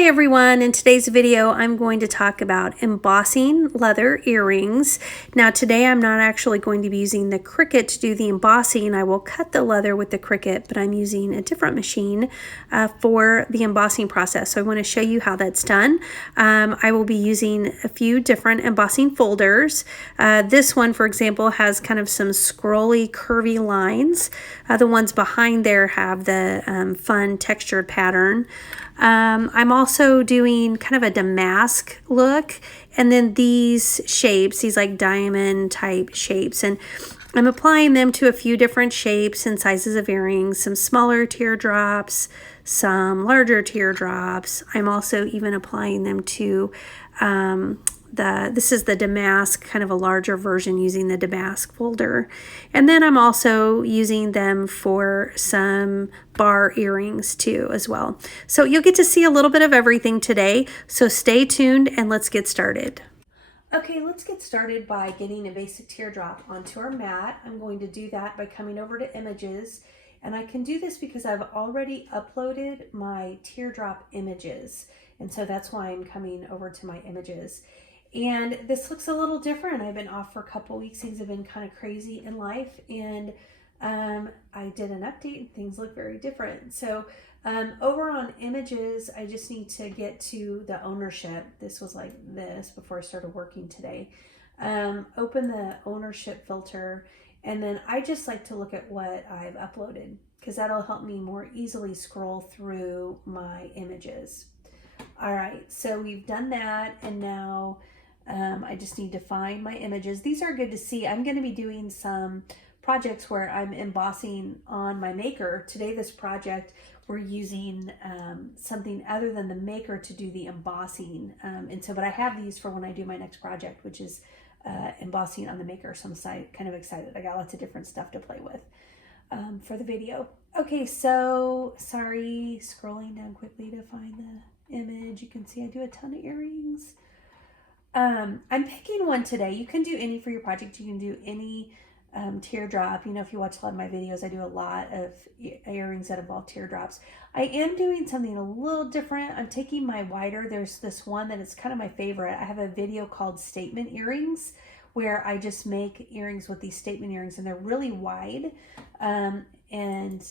Hi everyone, in today's video I'm going to talk about embossing leather earrings. Now today I'm not actually going to be using the Cricut to do the embossing. I will cut the leather with the Cricut, but I'm using a different machine for the embossing process. So I want to show you how that's done. I will be using a few different embossing folders. This one, for example, has kind of some scrolly curvy lines. The ones behind there have the fun textured pattern. I'm also doing kind of a damask look, and then these shapes, these like diamond type shapes, and I'm applying them to a few different shapes and sizes of earrings, some smaller teardrops, some larger teardrops. I'm also even applying them to this is the damask, kind of a larger version using the damask folder. And then I'm also using them for some bar earrings too as well. So you'll get to see a little bit of everything today. So stay tuned and let's get started. Okay, let's get started by getting a basic teardrop onto our mat. I'm going to do that by coming over to images. And I can do this because I've already uploaded my teardrop images. And so that's why I'm coming over to my images. And this looks a little different. I've been off for a couple weeks. Things have been kind of crazy in life. And I did an update and things look very different. So over on images, I just need to get to the ownership. This was like this before I started working today. Open the ownership filter. And then I just like to look at what I've uploaded because that'll help me more easily scroll through my images. All right, so we've done that, and now I just need to find my images. These are good to see. I'm going to be doing some projects where I'm embossing on my maker. Today, this project, we're using something other than the maker to do the embossing. But I have these for when I do my next project, which is embossing on the maker. So I'm kind of excited. I got lots of different stuff to play with for the video. Okay, so sorry, scrolling down quickly to find the image. You can see I do a ton of earrings. I'm picking one today. You can do any for your project. You can do any teardrop. You know, if you watch a lot of my videos, I do a lot of earrings that involve teardrops. I am doing something a little different. I'm taking my wider. There's this one that is kind of my favorite. I have a video called Statement Earrings where I just make earrings with these statement earrings, and they're really wide. And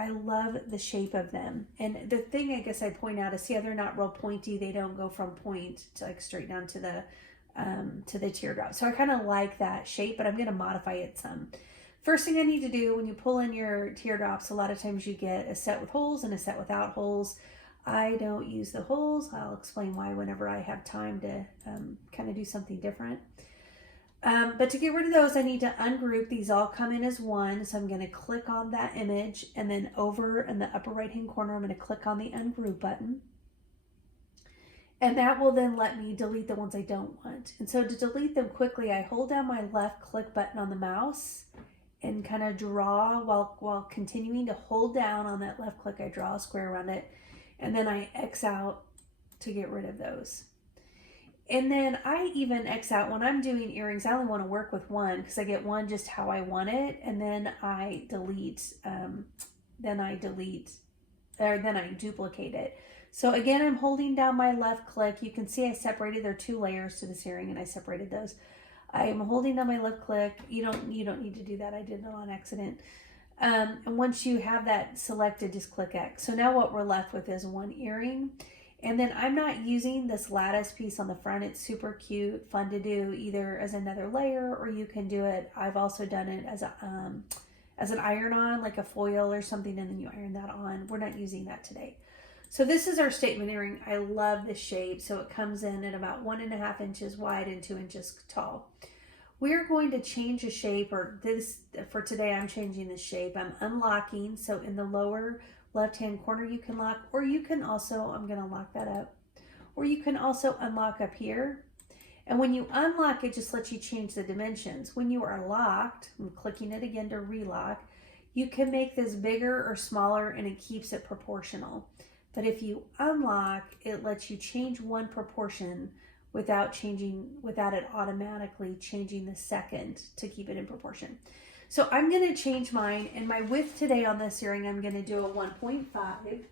I love the shape of them. And the thing I guess I point out is, see how they're not real pointy. They don't go from point to like straight down to the teardrop. So I kind of like that shape, but I'm going to modify it some. First thing I need to do when you pull in your teardrops, a lot of times you get a set with holes and a set without holes. I don't use the holes. I'll explain why whenever I have time to kind of do something different. But to get rid of those, I need to ungroup. These all come in as one. So I'm going to click on that image, and then over in the upper right hand corner, I'm going to click on the ungroup button. And that will then let me delete the ones I don't want. And so to delete them quickly, I hold down my left click button on the mouse and kind of draw while continuing to hold down on that left click. I draw a square around it, and then I X out to get rid of those. And then I even X out when I'm doing earrings. I only want to work with one because I get one just how I want it, and then I delete. Then I duplicate it. So again, I'm holding down my left click. You can see I separated. There are two layers to this earring, and I separated those. I am holding down my left click. You don't need to do that. I did it on accident. And once you have that selected, just click X. So now what we're left with is one earring. And then I'm not using this lattice piece on the front. It's super cute, fun to do either as another layer, or you can do it. I've also done it as an iron-on, like a foil or something, and then you iron that on. We're not using that today. So this is our statement earring. I love the shape. So it comes in at about 1.5 inches wide and 2 inches tall. We're going to change the shape, or this for today, I'm changing the shape. I'm unlocking. So in the lower left-hand corner, you can lock, or you can also, I'm going to lock that up, or you can also unlock up here. And when you unlock, it just lets you change the dimensions. When you are locked, I'm clicking it again to relock, you can make this bigger or smaller, and it keeps it proportional. But if you unlock, it lets you change one proportion without it automatically changing the second to keep it in proportion. So I'm going to change mine, and my width today on this earring, I'm going to do a 1.5.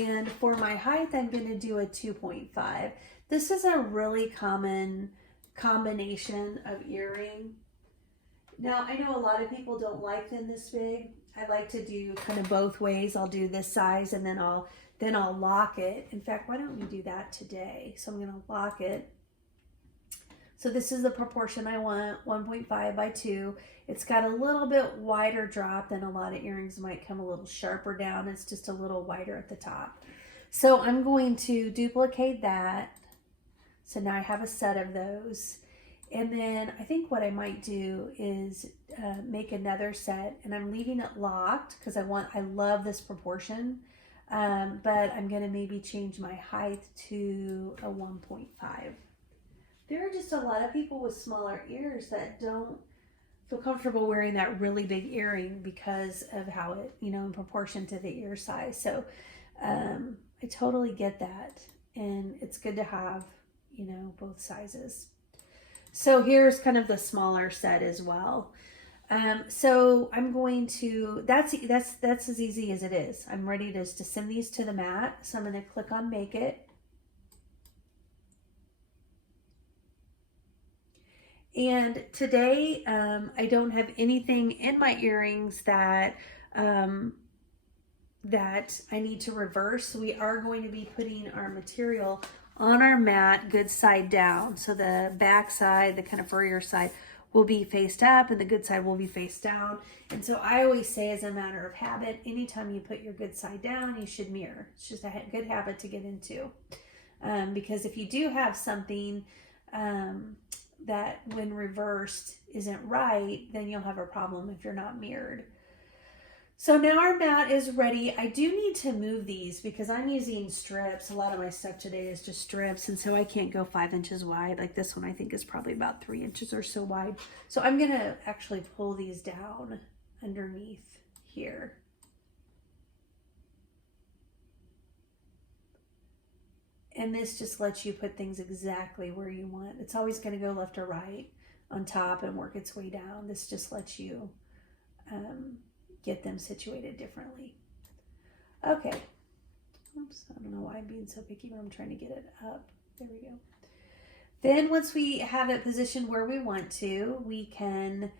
And for my height, I'm going to do a 2.5. This is a really common combination of earring. Now, I know a lot of people don't like them this big. I like to do kind of both ways. I'll do this size and then I'll lock it. In fact, why don't we do that today? So I'm going to lock it. So this is the proportion I want, 1.5 by 2. It's got a little bit wider drop than a lot of earrings might come a little sharper down. It's just a little wider at the top. So I'm going to duplicate that. So now I have a set of those. And then I think what I might do is make another set, and I'm leaving it locked because I love this proportion. But I'm gonna maybe change my height to a 1.5. There are just a lot of people with smaller ears that don't feel comfortable wearing that really big earring because of how it, in proportion to the ear size. So I totally get that. And it's good to have, both sizes. So here's kind of the smaller set as well. So I'm going to, that's as easy as it is. I'm ready to send these to the mat. So I'm going to click on Make It. And today, I don't have anything in my earrings that that I need to reverse. We are going to be putting our material on our mat good side down. So the back side, the kind of furrier side, will be faced up and the good side will be face down. And so I always say, as a matter of habit, anytime you put your good side down, you should mirror. It's just a good habit to get into. Because if you do have something that when reversed isn't right, then you'll have a problem if you're not mirrored. So now our mat is ready. I do need to move these because I'm using strips. A lot of my stuff today is just strips, and so I can't go 5 inches wide. Like this one I think is probably about 3 inches or so wide. So I'm gonna actually pull these down underneath here. And this just lets you put things exactly where you want. It's always gonna go left or right on top and work its way down. This just lets you get them situated differently. Okay. Oops, I don't know why I'm being so picky when I'm trying to get it up. There we go. Then once we have it positioned where we want to, we can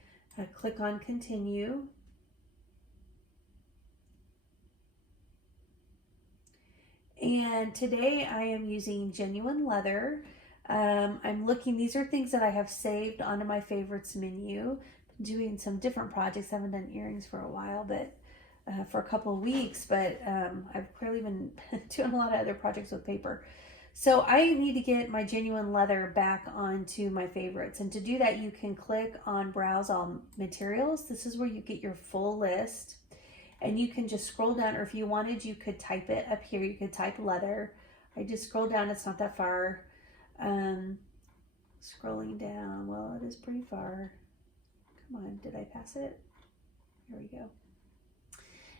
click on Continue. And today I am using genuine leather. I'm looking, these are things that I have saved onto my favorites menu. Doing some different projects. I haven't done earrings for a while, but for a couple of weeks, but I've clearly been doing a lot of other projects with paper. So I need to get my genuine leather back onto my favorites. And to do that, you can click on Browse All Materials. This is where you get your full list. And you can just scroll down, or if you wanted, you could type it up here. You could type leather. I just scroll down, it's not that far. Scrolling down, well, it is pretty far. Come on, did I pass it? There we go.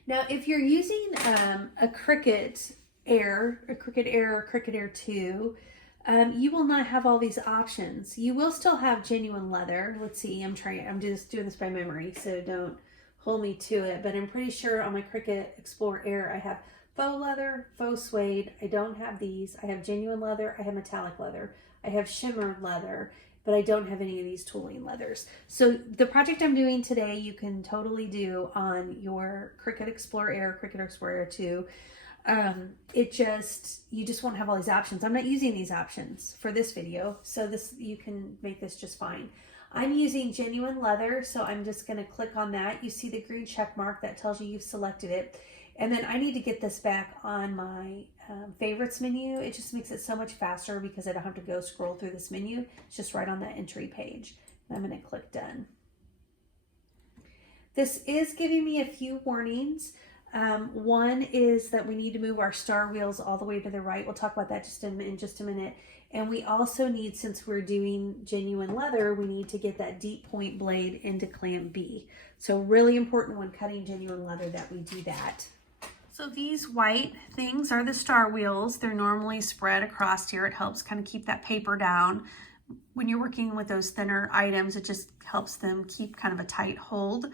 Now, if you're using a Cricut Air, or Cricut Air 2, you will not have all these options. You will still have genuine leather. Let's see, I'm just doing this by memory, so don't hold me to it, but I'm pretty sure on my Cricut Explorer Air, I have faux leather, faux suede. I don't have these. I have genuine leather. I have metallic leather. I have shimmered leather, but I don't have any of these tooling leathers. So the project I'm doing today, you can totally do on your Cricut Explorer Air, Cricut Explorer Air 2. You just won't have all these options. I'm not using these options for this video, so you can make this just fine. I'm using genuine leather, so I'm just gonna click on that. You see the green check mark that tells you you've selected it. And then I need to get this back on my favorites menu. It just makes it so much faster because I don't have to go scroll through this menu. It's just right on that entry page. And I'm gonna click done. This is giving me a few warnings. One is that we need to move our star wheels all the way to the right. We'll talk about that in just a minute. And we also need, since we're doing genuine leather, we need to get that deep point blade into clamp B. So really important when cutting genuine leather that we do that. So these white things are the star wheels. They're normally spread across here. It helps kind of keep that paper down. When you're working with those thinner items, it just helps them keep kind of a tight hold.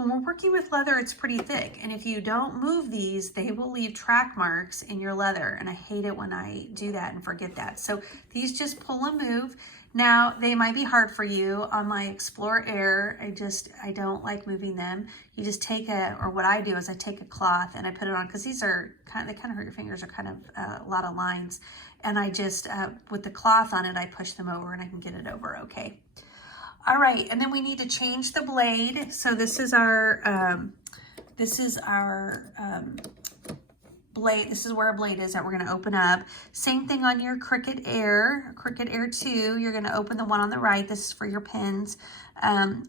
when we're working with leather, it's pretty thick. And if you don't move these, they will leave track marks in your leather. And I hate it when I do that and forget that. So these just pull and move. Now, they might be hard for you. On my Explore Air, I don't like moving them. You just take or what I do is I take a cloth and I put it on, because these are they kind of hurt your fingers, are kind of a lot of lines. And I just, with the cloth on it, I push them over and I can get it over okay. All right, and then we need to change the blade. So this is our blade. This is where our blade is that we're going to open up. Same thing on your Cricut Air 2. You're going to open the one on the right. This is for your pins.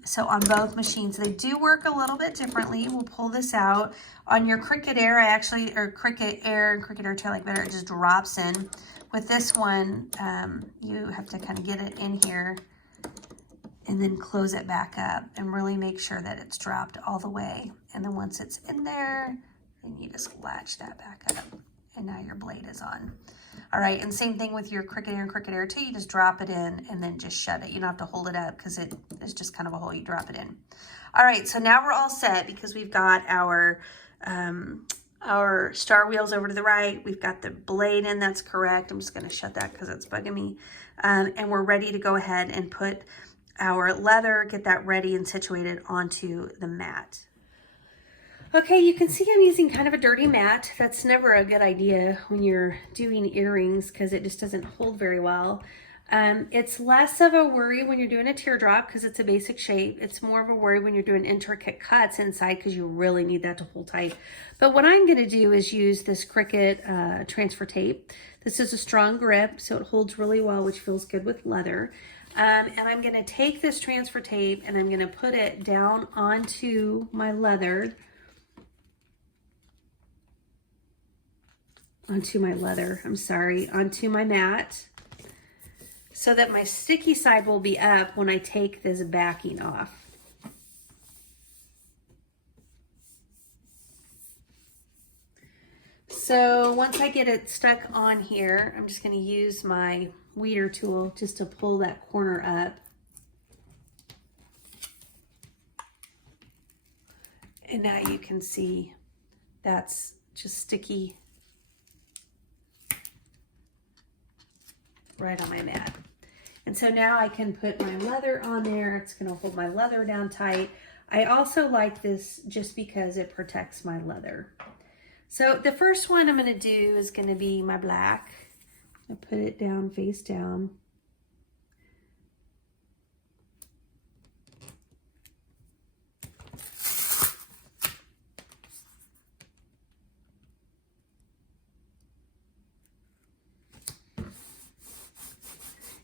So on both machines, they do work a little bit differently. We'll pull this out. On your Cricut Air, Cricut Air and Cricut Air 2 I like better. It just drops in. With this one, you have to kind of get it in here and then close it back up and really make sure that it's dropped all the way. And then once it's in there, then you just latch that back up, and now your blade is on. All right, and same thing with your Cricut Air and Cricut Air 2. You just drop it in and then just shut it. You don't have to hold it up because it is just kind of a hole. You drop it in. All right, so now we're all set because we've got our star wheels over to the right. We've got the blade in, that's correct. I'm just gonna shut that because it's bugging me. And we're ready to go ahead and put our leather, get that ready and situated onto the mat. Okay, you can see I'm using kind of a dirty mat. That's never a good idea when you're doing earrings because it just doesn't hold very well. It's less of a worry when you're doing a teardrop because it's a basic shape. It's more of a worry when you're doing intricate cuts inside because you really need that to hold tight. But what I'm gonna do is use this Cricut transfer tape. This is a strong grip, so it holds really well, which feels good with leather. And I'm gonna take this transfer tape and I'm gonna put it down onto my leather. Onto my mat, so that my sticky side will be up when I take this backing off. So once I get it stuck on here, I'm just going to use my weeder tool just to pull that corner up. And now you can see that's just sticky right on my mat. And so now I can put my leather on there. It's going to hold my leather down tight. I also like this just because it protects my leather. So the first one I'm going to do is going to be my black. I put it down face down.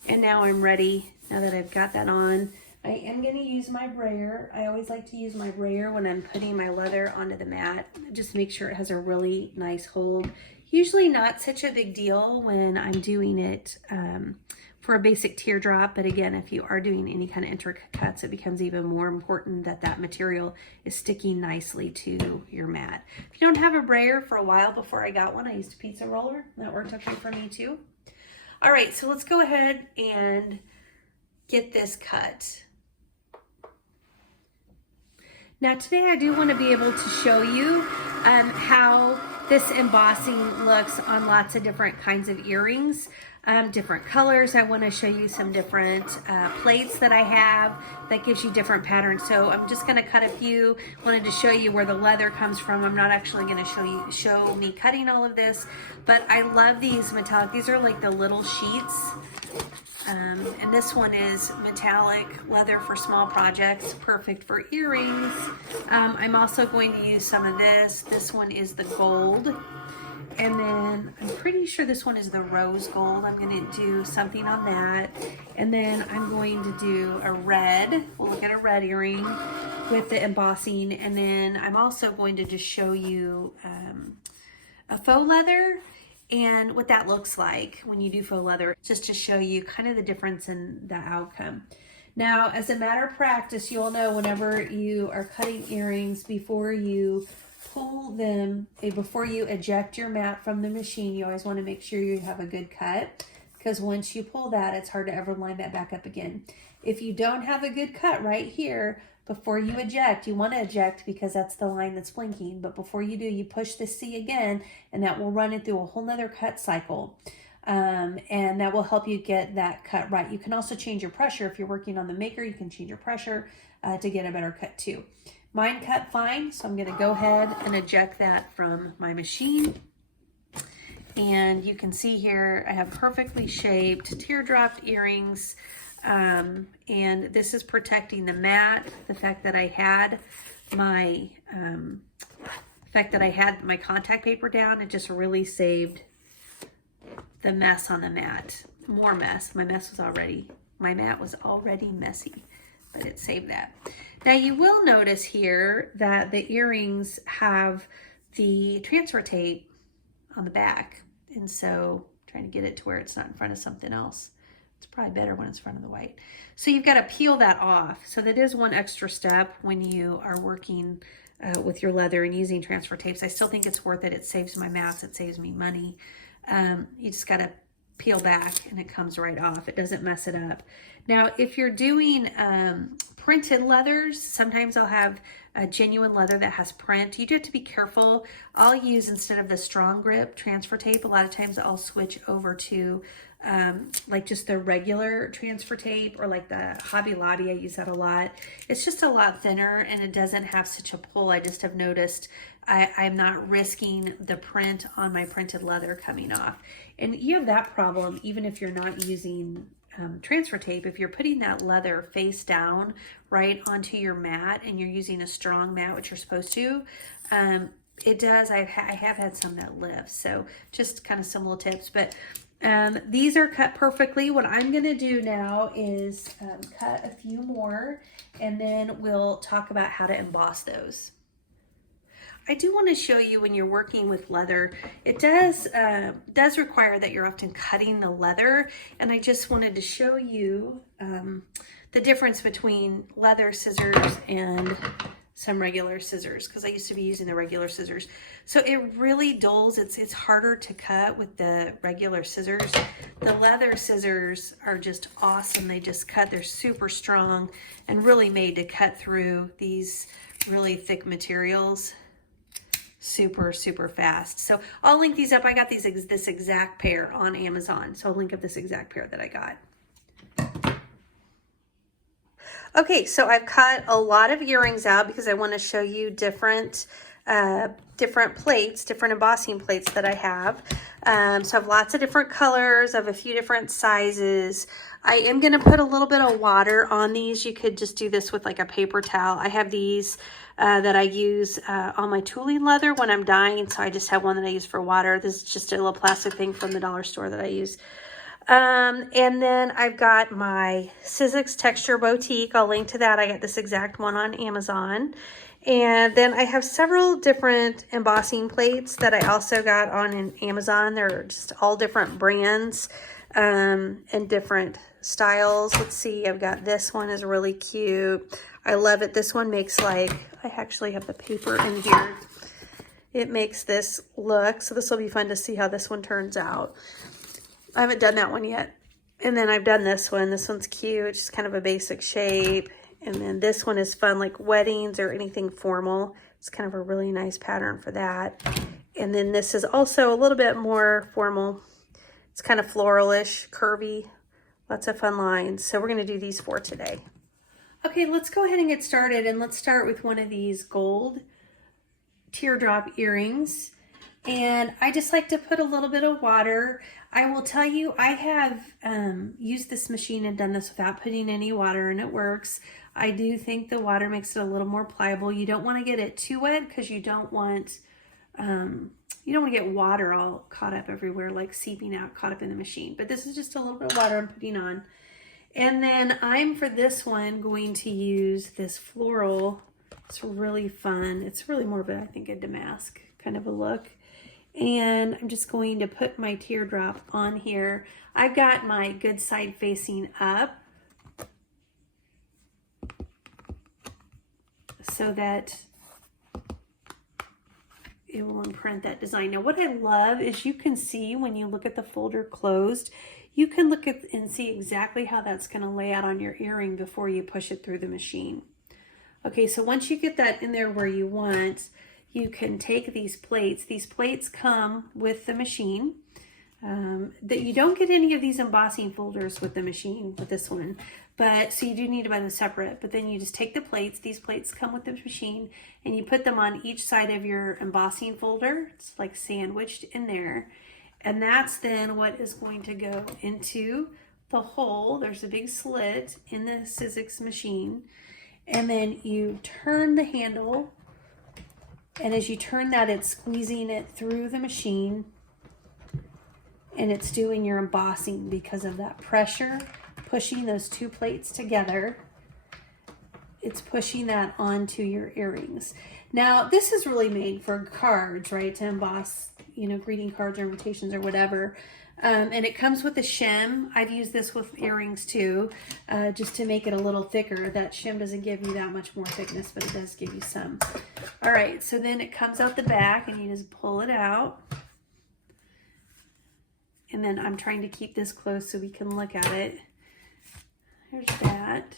And now I'm ready, now that I've got that on. I am gonna use my brayer. I always like to use my brayer when I'm putting my leather onto the mat. Just make sure it has a really nice hold. Usually not such a big deal when I'm doing it for a basic teardrop, but again, if you are doing any kind of intricate cuts, it becomes even more important that that material is sticking nicely to your mat. If you don't have a brayer, for a while before I got one, I used a pizza roller. That worked okay for me too. All right, so let's go ahead and get this cut. Now today I do want to be able to show you how this embossing looks on lots of different kinds of earrings, different colors. I want to show you some different plates that I have that gives you different patterns. So I'm just going to cut a few. Wanted to show you where the leather comes from. I'm not actually going to show me cutting all of this, but I love these metallic. These are like the little sheets. And this one is metallic leather for small projects, perfect for earrings. I'm also going to use some of this. This one is the gold. And then I'm pretty sure this one is the rose gold. I'm going to do something on that. And then I'm going to do a red. We'll look at a red earring with the embossing. And then I'm also going to just show you a faux leather and what that looks like when you do faux leather, just to show you kind of the difference in the outcome. Now, as a matter of practice, you'll know whenever you are cutting earrings, before you pull them, before you eject your mat from the machine, you always want to make sure you have a good cut, because once you pull that, it's hard to ever line that back up again. If you don't have a good cut right here, before you eject, you want to eject because that's the line that's blinking, but before you do, you push the C again, and that will run it through a whole nother cut cycle. And that will help you get that cut right. You can also change your pressure. If you're working on the maker, you can change your pressure to get a better cut too. Mine cut fine, so I'm going to go ahead and eject that from my machine. And you can see here I have perfectly shaped teardrop earrings, and this is protecting the mat. The fact that I had my contact paper down, it just really saved the mess on the mat. More mess. My mat was already messy, but it saved that. Now you will notice here that the earrings have the transfer tape on the back. And so trying to get it to where it's not in front of something else. It's probably better when it's in front of the white. So you've got to peel that off. So that is one extra step when you are working with your leather and using transfer tapes. I still think it's worth it. It saves my mats. It saves me money. You just got to peel back and it comes right off. It doesn't mess it up. Now, if you're doing printed leathers, sometimes I'll have a genuine leather that has print. You do have to be careful. I'll use, instead of the strong grip transfer tape, a lot of times I'll switch over to like just the regular transfer tape, or like the Hobby Lobby. I use that a lot. It's just a lot thinner and it doesn't have such a pull. I just have noticed I'm not risking the print on my printed leather coming off. And you have that problem even if you're not using transfer tape. If you're putting that leather face down right onto your mat and you're using a strong mat, which you're supposed to, it does. I have had some that lift. So just kind of some little tips, but these are cut perfectly. What I'm going to do now is cut a few more, and then we'll talk about how to emboss those. I do want to show you, when you're working with leather, it does require that you're often cutting the leather, and I just wanted to show you the difference between leather scissors and some regular scissors, because I used to be using the regular scissors. So it really dulls. It's harder to cut with the regular scissors. The leather scissors are just awesome. They just cut. They're super strong and really made to cut through these really thick materials super, super fast. So I'll link these up. I got this exact pair on Amazon. So I'll link up this exact pair that I got. Okay, so I've cut a lot of earrings out because I want to show you different plates, different embossing plates that I have. So I have lots of different colors. I have a few different sizes. I am going to put a little bit of water on these. You could just do this with like a paper towel. I have these that I use on my tooling leather when I'm dyeing. So I just have one that I use for water. This is just a little plastic thing from the dollar store that I use. And then I've got my Sizzix Texture Boutique. I'll link to that. I got this exact one on Amazon. And then I have several different embossing plates that I also got on Amazon. They're just all different brands and different styles. Let's see, I've got this one is really cute. I love it. This one makes like, I actually have the paper in here. It makes this look, so this will be fun to see how this one turns out. I haven't done that one yet. And then I've done this one. This one's cute, just kind of a basic shape. And then this one is fun, like weddings or anything formal. It's kind of a really nice pattern for that. And then this is also a little bit more formal. It's kind of floralish, curvy, lots of fun lines. So we're going to do these 4 today. Okay, let's go ahead and get started. And let's start with one of these gold teardrop earrings. And I just like to put a little bit of water. I will tell you, I have used this machine and done this without putting any water, and it works. I do think the water makes it a little more pliable. You don't want to get it too wet because you don't want to get water all caught up everywhere, like seeping out, caught up in the machine. But this is just a little bit of water I'm putting on. And then I'm, for this one, going to use this floral. It's really fun. It's really more of a, I think, a damask kind of a look. And I'm just going to put my teardrop on here. I've got my good side facing up so that it will imprint that design. Now what I love is you can see when you look at the folder closed, you can look at and see exactly how that's going to lay out on your earring before you push it through the machine. Okay, so once you get that in there where you want, you can take these plates. These plates come with the machine. That you don't get any of these embossing folders with the machine, with this one, but so you do need to buy them separate. But then you just take the plates, these plates come with the machine, and you put them on each side of your embossing folder. It's like sandwiched in there, and that's then what is going to go into the hole. There's a big slit in the Sizzix machine, and then you turn the handle, and as you turn that, it's squeezing it through the machine, and it's doing your embossing because of that pressure, pushing those two plates together. It's pushing that onto your earrings. Now, this is really made for cards, right? To emboss, you know, greeting cards or invitations or whatever. And it comes with a shim. I've used this with earrings too, just to make it a little thicker. That shim doesn't give you that much more thickness, but it does give you some. All right, so then it comes out the back and you just pull it out. And then I'm trying to keep this close so we can look at it. There's that.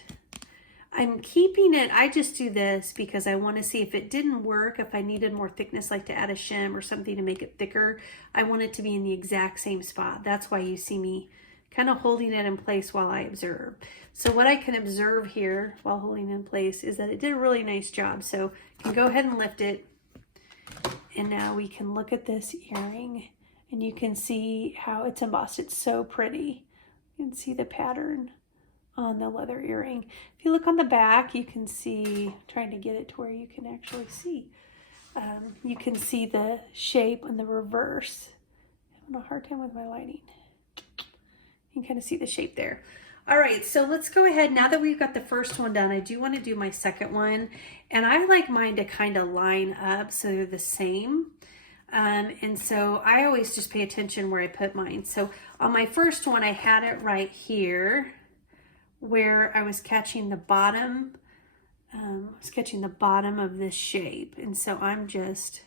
I'm keeping it, I just do this because I want to see if it didn't work, if I needed more thickness, like to add a shim or something to make it thicker, I want it to be in the exact same spot. That's why you see me kind of holding it in place while I observe. So what I can observe here while holding it in place is that it did a really nice job. So I can go ahead and lift it. And now we can look at this earring. And you can see how it's embossed. It's so pretty. You can see the pattern on the leather earring. If you look on the back, you can see, trying to get it to where you can actually see. You can see the shape in the reverse. I'm having a hard time with my lighting. You can kind of see the shape there. All right, so let's go ahead. Now that we've got the first one done, I do want to do my second one. And I like mine to kind of line up so they're the same. And so I always just pay attention where I put mine. So on my first one, I had it right here where I was catching the bottom. Of this shape. And so I'm just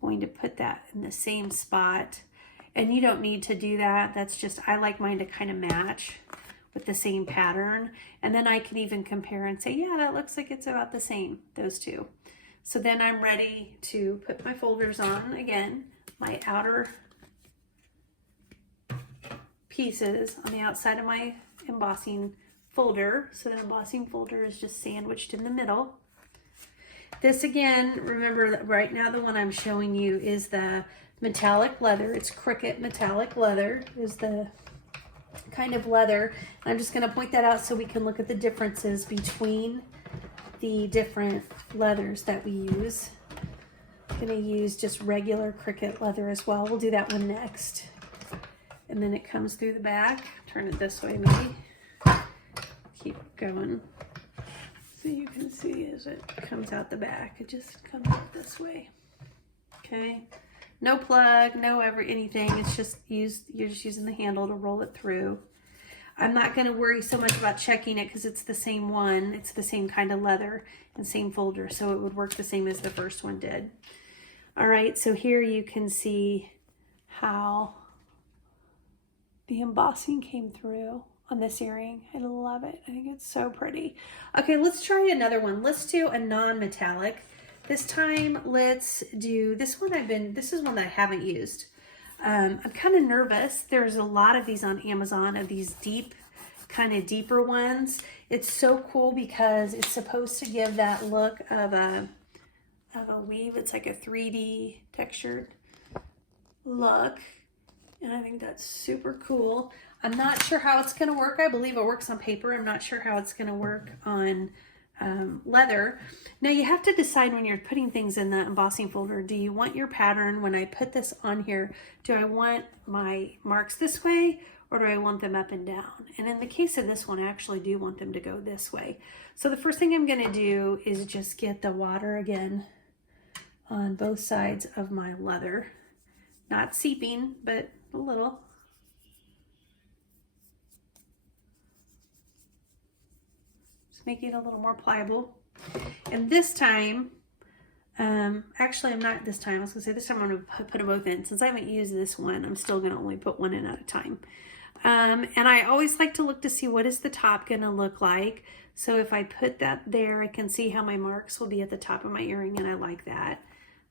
going to put that in the same spot. And you don't need to do that. That's just, I like mine to kind of match with the same pattern. And then I can even compare and say, yeah, that looks like it's about the same, those two. So then I'm ready to put my folders on again, my outer pieces on the outside of my embossing folder. So the embossing folder is just sandwiched in the middle. This again, remember that right now the one I'm showing you is the metallic leather. It's Cricut metallic leather is the kind of leather. I'm just going to point that out so we can look at the differences between the different leathers that we use. I'm going to use just regular Cricut leather as well. We'll do that one next. And then it comes through the back. Turn it this way maybe. Keep going so you can see as it comes out the back. It just comes out this way. Okay. No plug, no anything. It's just you're just using the handle to roll it through. I'm not going to worry so much about checking it because it's the same one. It's the same kind of leather and same folder, so it would work the same as the first one did. All right, so here you can see how the embossing came through on this earring. I love it. I think it's so pretty. Okay, let's try another one. Let's do a non-metallic. This time, let's do this one. This is one that I haven't used. I'm kind of nervous. There's a lot of these on Amazon, of these kind of deeper ones. It's so cool because it's supposed to give that look of a weave. It's like a 3D textured look. And I think that's super cool. I'm not sure how it's going to work. I believe it works on paper. I'm not sure how it's going to work on leather. Now you have to decide when you're putting things in the embossing folder, do you want your pattern, when I put this on here, do I want my marks this way or do I want them up and down? And in the case of this one, I actually do want them to go this way. So the first thing I'm going to do is just get the water again on both sides of my leather. Not seeping, but a little. Make it a little more pliable. And this time, actually I'm not this time, I was gonna say this time I'm gonna put them both in. Since I haven't used this one, I'm still gonna only put one in at a time. And I always like to look to see what is the top going to look like. So if I put that there, I can see how my marks will be at the top of my earring, and I like that.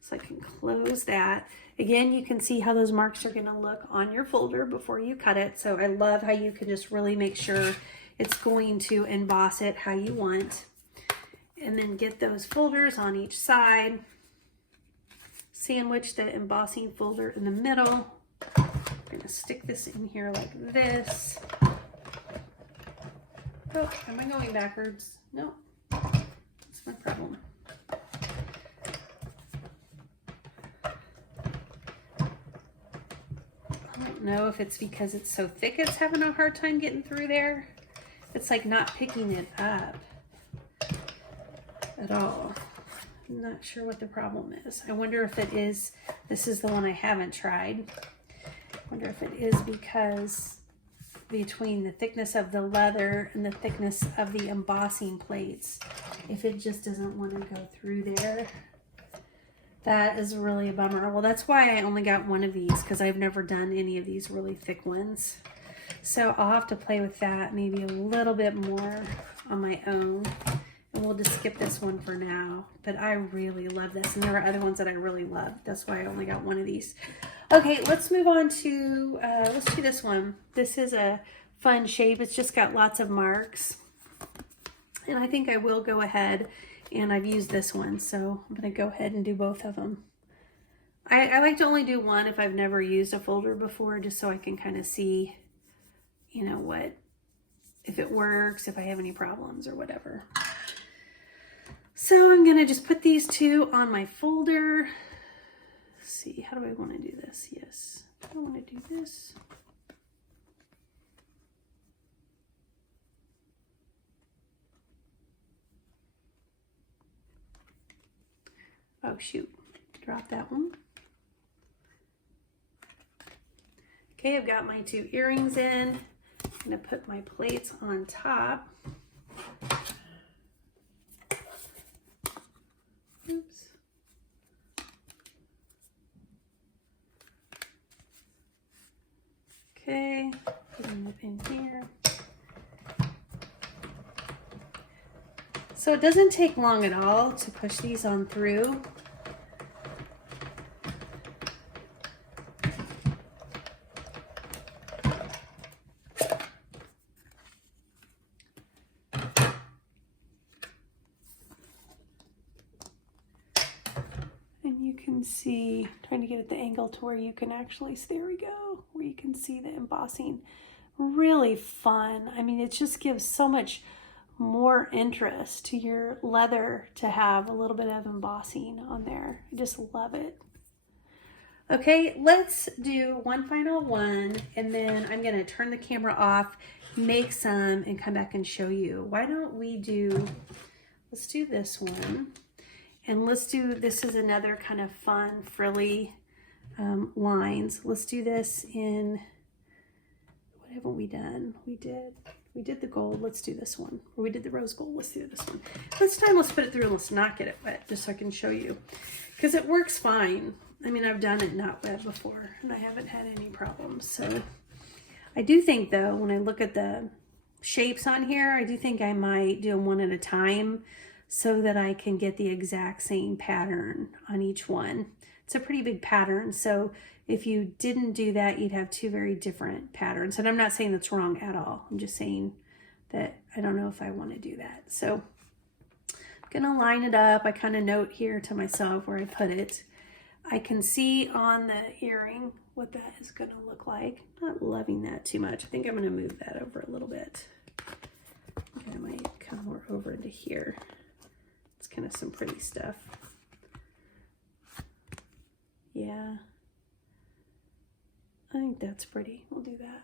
So I can close that. Again, you can see how those marks are going to look on your folder before you cut it. So I love how you can just really make sure it's going to emboss it how you want. And then get those folders on each side. Sandwich the embossing folder in the middle. I'm going to stick this in here like this. Oh, am I going backwards? No, that's my problem. I don't know if it's because it's so thick it's having a hard time getting through there. It's like not picking it up at all. I'm not sure what the problem is. I wonder if it is, this is the one I haven't tried. I wonder if it is because between the thickness of the leather and the thickness of the embossing plates, if it just doesn't want to go through there. That is really a bummer. Well, that's why I only got one of these, because I've never done any of these really thick ones. So I'll have to play with that maybe a little bit more on my own. And we'll just skip this one for now. But I really love this. And there are other ones that I really love. That's why I only got one of these. Okay, let's move on to, let's do this one. This is a fun shape. It's just got lots of marks. And I think I will go ahead, and I've used this one. So I'm going to go ahead and do both of them. I like to only do one if I've never used a folder before, just so I can kind of see, you know, what, if it works, if I have any problems or whatever. So I'm going to just put these two on my folder. Let's see, how do I want to do this? Yes, I want to do this. Oh shoot, drop that one. Okay, I've got my two earrings in. I'm going to put my plates on top. Oops. Okay, putting it in here. So it doesn't take long at all to push these on through. You can see, trying to get at the angle to where you can actually, there we go, where you can see the embossing. Really fun. I mean, it just gives so much more interest to your leather to have a little bit of embossing on there. I just love it. Okay, let's do one final one, and then I'm going to turn the camera off, make some, and come back and show you. Why don't we do, let's do this one. And let's do, this is another kind of fun, frilly lines. Let's do this in, what haven't we done? We did the gold. Let's do this one. Or we did the rose gold. Let's do this one. This time, let's put it through and let's not get it wet, just so I can show you. Because it works fine. I mean, I've done it not wet before, and I haven't had any problems. So I do think, though, when I look at the shapes on here, I do think I might do them one at a time, so that I can get the exact same pattern on each one. It's a pretty big pattern, so if you didn't do that, you'd have two very different patterns. And I'm not saying that's wrong at all. I'm just saying that I don't know if I want to do that. So I'm gonna line it up. I kind of note here to myself where I put it. I can see on the earring what that is gonna look like. Not loving that too much. I think I'm gonna move that over a little bit. Okay, I might come more over into here. It's kind of some pretty stuff. Yeah. I think that's pretty. We'll do that.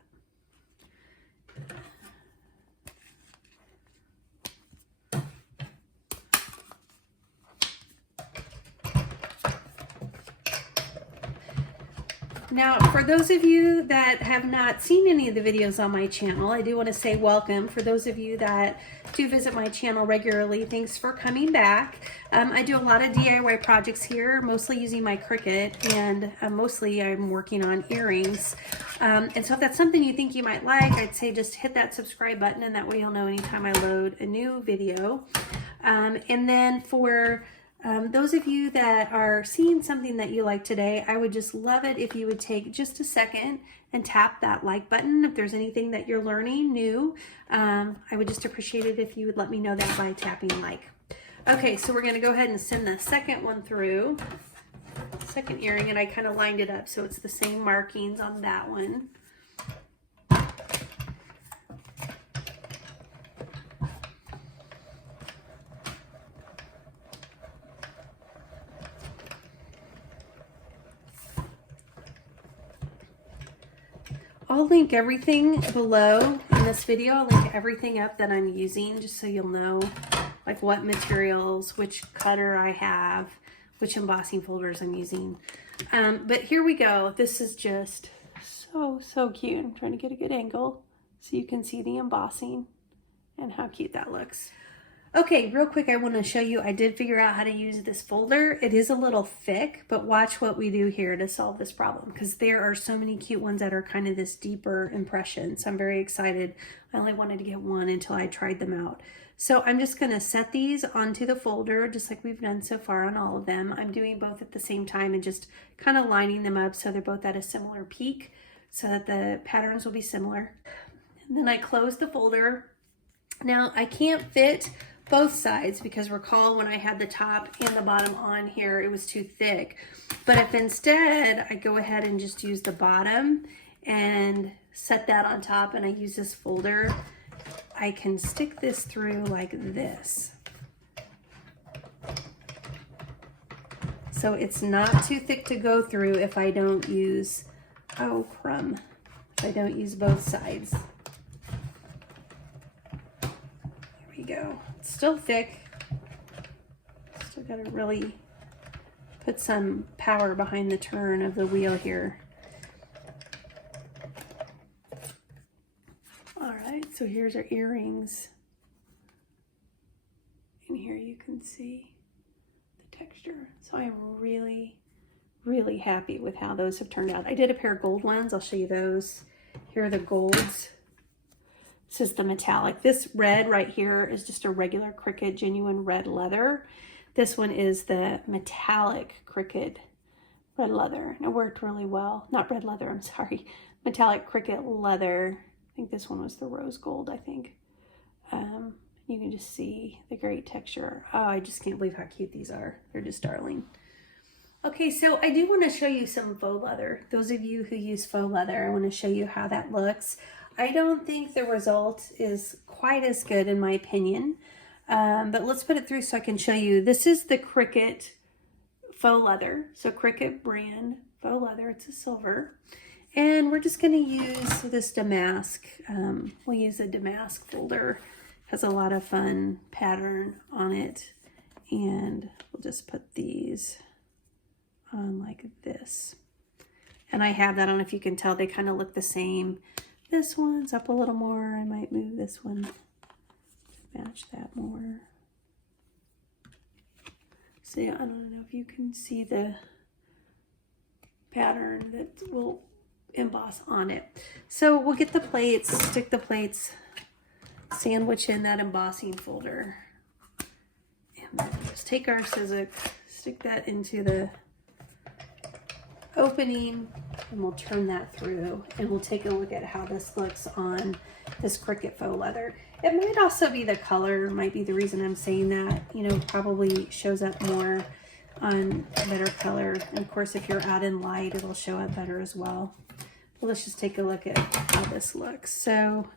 Now, for those of you that have not seen any of the videos on my channel, I do want to say welcome. For those of you that do visit my channel regularly, thanks for coming back. I do a lot of DIY projects here, mostly using my Cricut, and mostly I'm working on earrings. And so if that's something you think you might like, I'd say just hit that subscribe button, and that way you'll know anytime I load a new video. And then for those of you that are seeing something that you like today, I would just love it if you would take just a second and tap that like button. If there's anything that you're learning new, I would just appreciate it if you would let me know that by tapping like. Okay, so we're gonna go ahead and send the second one through, second earring, and I kind of lined it up so it's the same markings on that one. I'll link everything below in this video. I'll link everything up that I'm using just so you'll know like what materials, which cutter I have, which embossing folders I'm using. But here we go. This is just so cute. I'm trying to get a good angle so you can see the embossing and how cute that looks. Okay, real quick, I want to show you, I did figure out how to use this folder. It is a little thick, but watch what we do here to solve this problem, because there are so many cute ones that are kind of this deeper impression. So I'm very excited. I only wanted to get one until I tried them out. So I'm just going to set these onto the folder just like we've done so far on all of them. I'm doing both at the same time and just kind of lining them up so they're both at a similar peak so that the patterns will be similar. And then I close the folder. Now I can't fit both sides because recall when I had the top and the bottom on here, it was too thick. But if instead I go ahead and just use the bottom and set that on top and I use this folder, I can stick this through like this. So it's not too thick to go through if I don't use, oh crumb, if I don't use both sides. There we go. It's still thick. Still gotta really put some power behind the turn of the wheel here. So here's our earrings, and here you can see the texture. So I'm really happy with how those have turned out. I did a pair of gold ones. I'll show you those. Here are the golds. This is the metallic. This red right here is just a regular Cricut genuine red leather. This one is the metallic Cricut red leather, and it worked really well. Not red leather, I'm sorry. Metallic Cricut leather. I think this one was the rose gold, I think. You can just see the great texture. Oh, I just can't believe how cute these are. They're just darling. Okay, so I do want to show you some faux leather. Those of you who use faux leather, I want to show you how that looks. I don't think the result is quite as good in my opinion, but let's put it through so I can show you. This is the Cricut faux leather. So Cricut brand faux leather, it's a silver. And we're just going to use this damask. We'll use a damask folder. Has a lot of fun pattern on it. And we'll just put these on like this. And I have that, I don't know if you can tell, they kind of look the same. This one's up a little more. I might move this one to match that more. So I don't know if you can see the pattern that will emboss on it. So we'll get the plates, stick the plates, sandwich in that embossing folder, and then just take our scissors, stick that into the opening, and we'll turn that through, and we'll take a look at how this looks on this Cricut faux leather. It might also be the color, might be the reason I'm saying that, you know, probably shows up more on better color. And of course, if you're out in light, it'll show up better as well. But let's just take a look at how this looks. So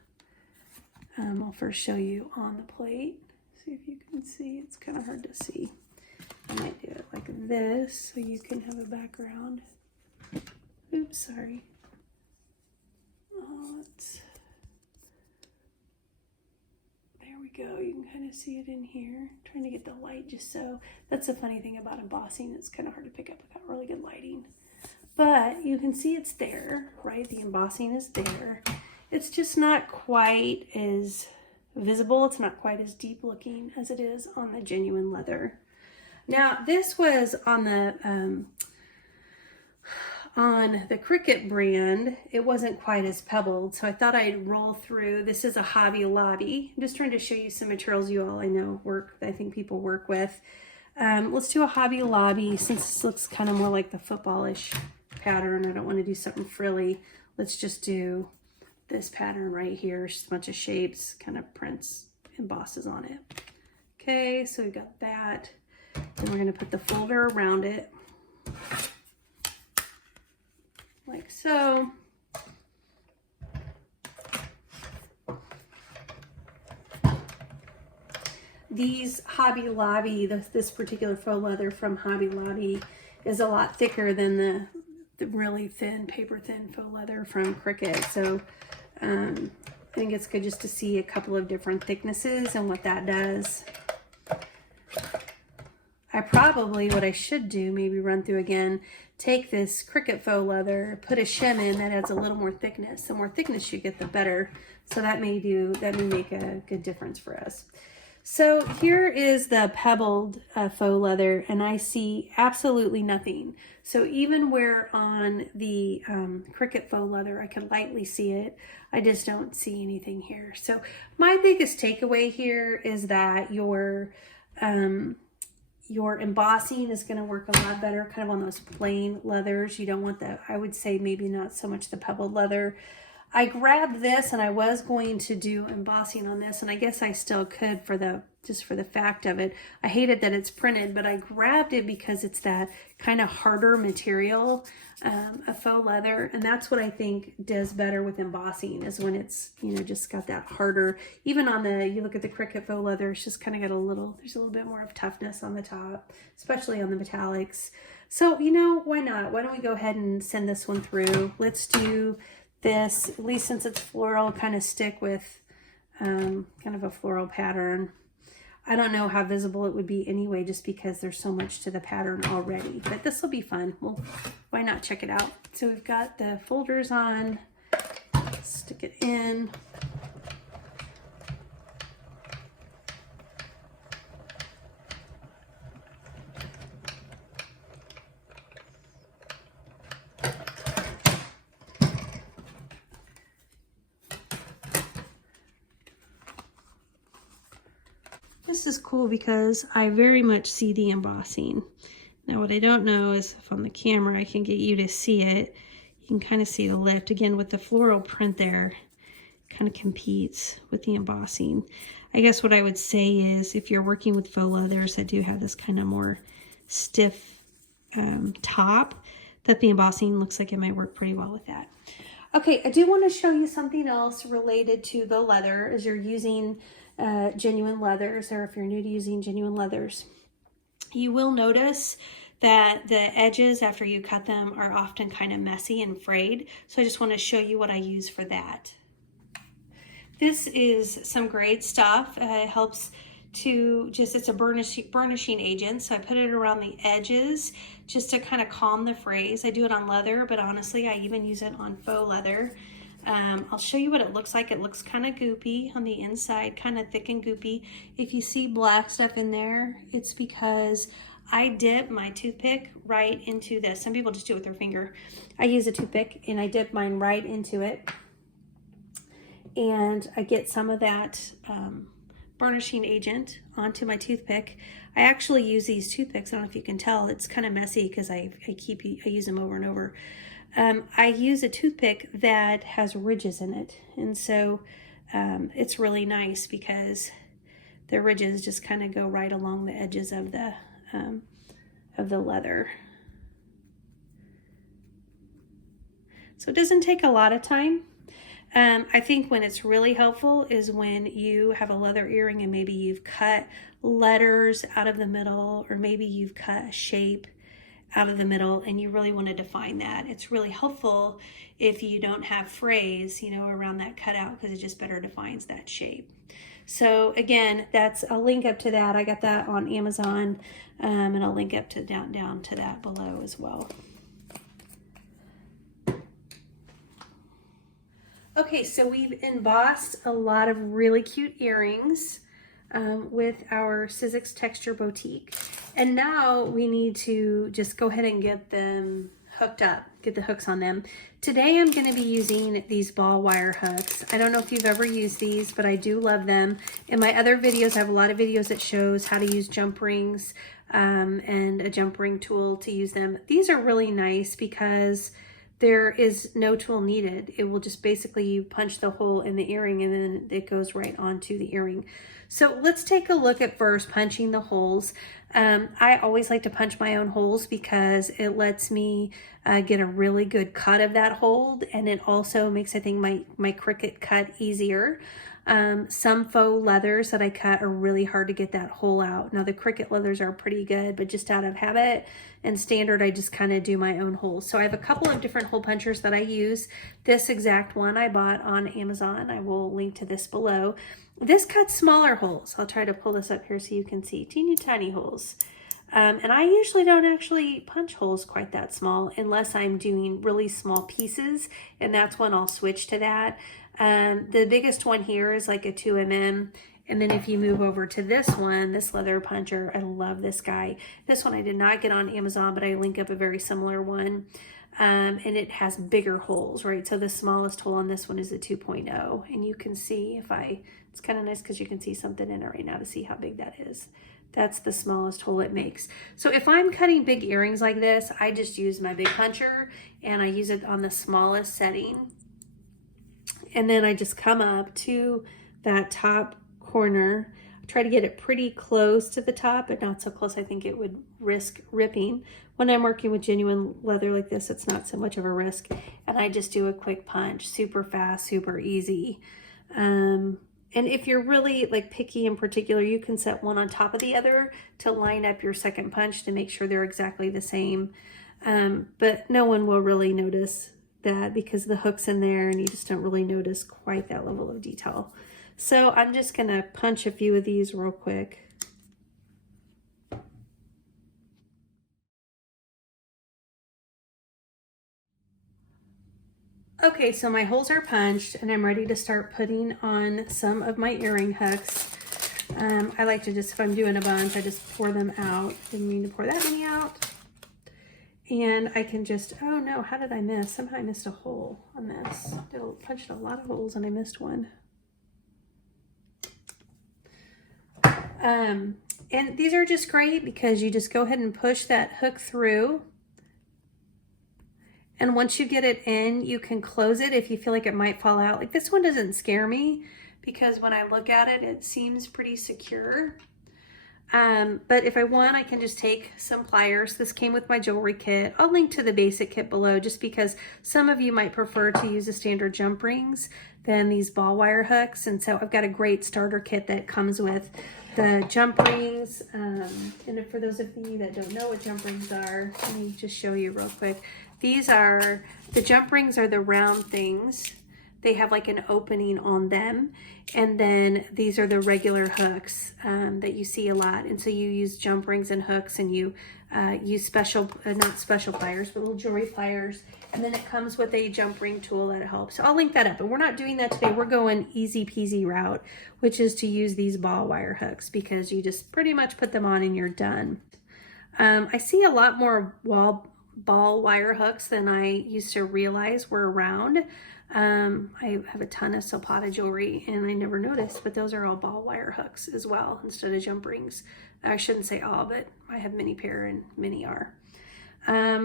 I'll first show you on the plate. See if you can see. It's kind of hard to see. I might do it like this so you can have a background. Oops, sorry. Oh, there we go. You can kind of see it in here. I'm trying to get the light just so. That's the funny thing about embossing. It's kind of hard to pick up without really good lighting. But you can see it's there, right? The embossing is there. It's just not quite as visible. It's not quite as deep looking as it is on the genuine leather. Now, this was on the on the Cricut brand, it wasn't quite as pebbled, so I thought I'd roll through. This is a Hobby Lobby. I'm just trying to show you some materials you all I know I think people work with. Let's do a Hobby Lobby since this looks kind of more like the footballish pattern. I don't want to do something frilly. Let's just do this pattern right here. Just a bunch of shapes, kind of prints, embosses on it. Okay, so we got that. Then we're going to put the folder around it, like so. These Hobby Lobby, this particular faux leather from Hobby Lobby is a lot thicker than the really thin, paper thin faux leather from Cricut. So I think it's good just to see a couple of different thicknesses and what that does. What I should do, maybe run through again, take this Cricut faux leather, put a shim in that adds a little more thickness. The more thickness you get, the better. So that may make a good difference for us. So here is the pebbled faux leather, and I see absolutely nothing. So even where on the Cricut faux leather I could lightly see it, I just don't see anything here. So my biggest takeaway here is that your embossing is going to work a lot better kind of on those plain leathers. You don't want I would say maybe not so much the pebbled leather. I grabbed this and I was going to do embossing on this, and I guess I still could just for the fact of it. I hate it that it's printed, but I grabbed it because it's that kind of harder material, a faux leather, and that's what I think does better with embossing is when it's, you know, just got that harder. Even on you look at the Cricut faux leather, it's just kind of got there's a little bit more of toughness on the top, especially on the metallics. So, you know, why not? Why don't we go ahead and send this one through? Let's do this, at least since it's floral, kind of stick with kind of a floral pattern. I don't know how visible it would be anyway, just because there's so much to the pattern already, but this will be fun. Well, why not check it out? So we've got the folders on, stick it in. This is cool because I very much see the embossing. Now what I don't know is if on the camera I can get you to see it. You can kind of see the lift. Again, with the floral print there, kind of competes with the embossing. I guess what I would say is if you're working with faux leathers that do have this kind of more stiff top, that the embossing looks like it might work pretty well with that. Okay, I do want to show you something else related to the leather as you're using genuine leathers, or if you're new to using genuine leathers. You will notice that the edges after you cut them are often kind of messy and frayed. So I just want to show you what I use for that. This is some great stuff. It helps to it's a burnishing agent. So I put it around the edges just to kind of calm the frays. I do it on leather, but honestly, I even use it on faux leather. I'll show you what it looks like. It looks kind of goopy on the inside, kind of thick and goopy. If you see black stuff in there, it's because I dip my toothpick right into this. Some people just do it with their finger. I use a toothpick and I dip mine right into it. And I get some of that burnishing agent onto my toothpick. I actually use these toothpicks. I don't know if you can tell. It's kind of messy because I use them over and over. I use a toothpick that has ridges in it, and so it's really nice because the ridges just kind of go right along the edges of the leather. So it doesn't take a lot of time. I think when it's really helpful is when you have a leather earring and maybe you've cut letters out of the middle, or maybe you've cut a shape out of the middle and you really want to define that. It's really helpful if you don't have frays, you know, around that cutout, because it just better defines that shape. So again, that's a link up to that. I got that on Amazon, and I'll link up to down to that below as well. Okay, so we've embossed a lot of really cute earrings with our Sizzix Texture Boutique. And now we need to just go ahead and get them hooked up, get the hooks on them. Today I'm going to be using these ball wire hooks. I don't know if you've ever used these, but I do love them. In my other videos, I have a lot of videos that shows how to use jump rings and a jump ring tool to use them. These are really nice because there is no tool needed. It will just basically, you punch the hole in the earring and then it goes right onto the earring. So let's take a look at first punching the holes. I always like to punch my own holes because it lets me get a really good cut of that hole, and it also makes, I think, my Cricut cut easier. Some faux leathers that I cut are really hard to get that hole out. Now the Cricut leathers are pretty good, but just out of habit and standard, I just kind of do my own holes. So I have a couple of different hole punchers that I use. This exact one I bought on Amazon. I will link to this below. This cuts smaller holes. I'll try to pull this up here so you can see teeny tiny holes. And I usually don't actually punch holes quite that small unless I'm doing really small pieces, and that's when I'll switch to that. The biggest one here is like a 2 mm. And then if you move over to this one, this leather puncher, I love this guy. This one I did not get on Amazon, but I link up a very similar one. And it has bigger holes, right? So the smallest hole on this one is a 2.0. And you can see it's kind of nice because you can see something in it right now to see how big that is. That's the smallest hole it makes. So if I'm cutting big earrings like this, I just use my big puncher and I use it on the smallest setting. And then I just come up to that top corner, try to get it pretty close to the top, but not so close I think it would risk ripping. When I'm working with genuine leather like this, it's not so much of a risk. And I just do a quick punch, super fast, super easy. And if you're really like picky in particular, you can set one on top of the other to line up your second punch to make sure they're exactly the same. But no one will really notice that because the hook's in there and you just don't really notice quite that level of detail. So I'm just gonna punch a few of these real quick. Okay, so my holes are punched and I'm ready to start putting on some of my earring hooks. I like to just, if I'm doing a bunch, I just pour them out. Didn't mean to pour that many out. And I can just, oh no, how did I miss? Somehow I missed a hole on this. I punched a lot of holes and I missed one. And these are just great because you just go ahead and push that hook through. And once you get it in, you can close it if you feel like it might fall out. Like this one doesn't scare me because when I look at it, it seems pretty secure. But if I want, I can just take some pliers. This came with my jewelry kit. I'll link to the basic kit below just because some of you might prefer to use the standard jump rings than these ball wire hooks. And so I've got a great starter kit that comes with the jump rings. And for those of you that don't know what jump rings are, let me just show you real quick. The jump rings are the round things. They have like an opening on them. And then these are the regular hooks that you see a lot. And so you use jump rings and hooks and you use special, not special pliers, but little jewelry pliers. And then it comes with a jump ring tool that helps. So I'll link that up, but we're not doing that today. We're going easy peasy route, which is to use these ball wire hooks because you just pretty much put them on and you're done. I see a lot more ball wire hooks than I used to realize were around. I have a ton of Zapata jewelry and I never noticed, but those are all ball wire hooks as well instead of jump rings. I shouldn't say all, but I have many pair and many are.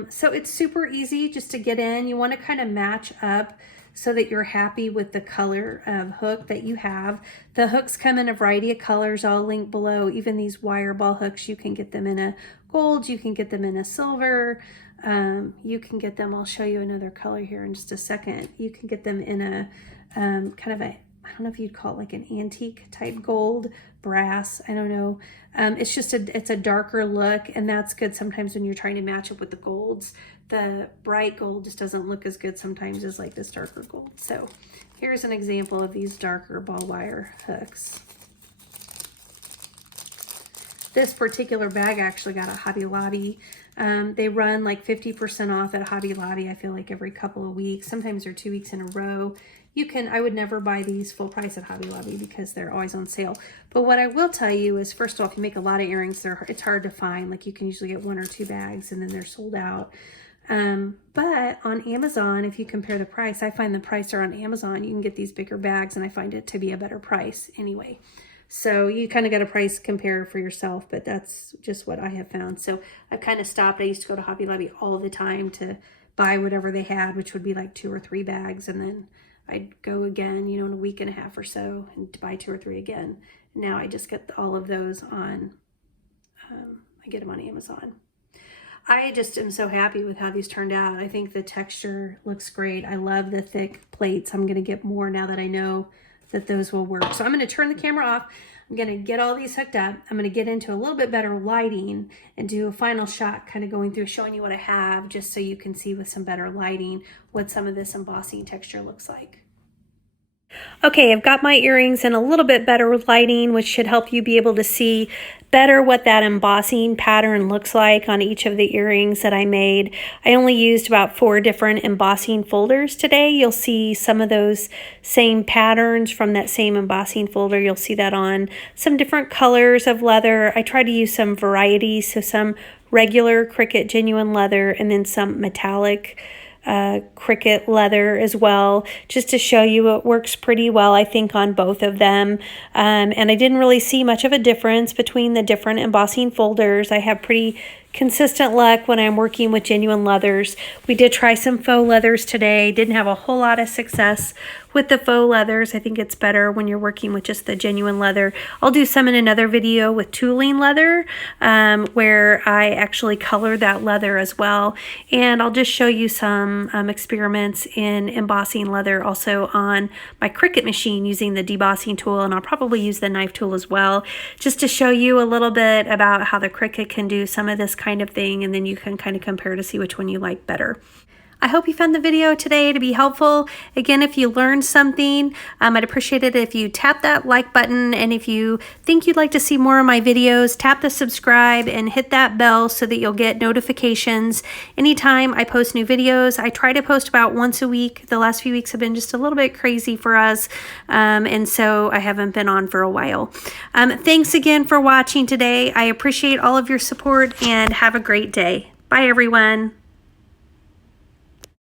So it's super easy just to get in. You want to kind of match up so that you're happy with the color of hook that you have. The hooks come in a variety of colors. I'll link below. Even these wire ball hooks, you can get them in a gold, you can get them in a silver, you can get them, I'll show you another color here in just a second. You can get them in a kind of a, I don't know if you'd call it like an antique type gold, brass, I don't know. It's a darker look, and that's good sometimes when you're trying to match it with the golds. The bright gold just doesn't look as good sometimes as like this darker gold. So here's an example of these darker ball wire hooks. This particular bag actually got a Hobby Lobby. They run like 50% off at Hobby Lobby, I feel like every couple of weeks. Sometimes they're 2 weeks in a row. I would never buy these full price at Hobby Lobby because they're always on sale. But what I will tell you is, first of all, if you make a lot of earrings, it's hard to find. Like you can usually get 1 or 2 bags and then they're sold out. But on Amazon, if you compare the price, I find the price are on Amazon. You can get these bigger bags, and I find it to be a better price anyway. So you kind of got a price compare for yourself, but that's just what I have found. So I've kind of stopped. I used to go to Hobby Lobby all the time to buy whatever they had, which would be like 2 or 3 bags. And then I'd go again, you know, in a week and a half or so and buy 2 or 3 again. Now I just get all of those on, I get them on Amazon. I just am so happy with how these turned out. I think the texture looks great. I love the thick plates. I'm going to get more now that I know that those will work. So I'm going to turn the camera off. I'm going to get all these hooked up. I'm going to get into a little bit better lighting and do a final shot, kind of going through, showing you what I have, just so you can see with some better lighting what some of this embossing texture looks like. Okay, I've got my earrings in a little bit better lighting, which should help you be able to see better what that embossing pattern looks like on each of the earrings that I made. I only used about 4 different embossing folders today. You'll see some of those same patterns from that same embossing folder. You'll see that on some different colors of leather. I try to use some varieties, so some regular Cricut genuine leather and then some metallic Cricut leather as well, just to show you it works pretty well, I think, on both of them. And I didn't really see much of a difference between the different embossing folders. I have pretty consistent luck when I'm working with genuine leathers. We did try some faux leathers today. Didn't have a whole lot of success with the faux leathers. I think it's better when you're working with just the genuine leather. I'll do some in another video with tooling leather, where I actually color that leather as well. And I'll just show you some experiments in embossing leather also on my Cricut machine using the debossing tool, and I'll probably use the knife tool as well, just to show you a little bit about how the Cricut can do some of this kind of thing, and then you can kind of compare to see which one you like better. I hope you found the video today to be helpful. Again, if you learned something, I'd appreciate it if you tap that like button, and if you think you'd like to see more of my videos, tap the subscribe and hit that bell so that you'll get notifications anytime I post new videos. I try to post about once a week. The last few weeks have been just a little bit crazy for us, and so I haven't been on for a while. Thanks again for watching today. I appreciate all of your support, and have a great day. Bye, everyone.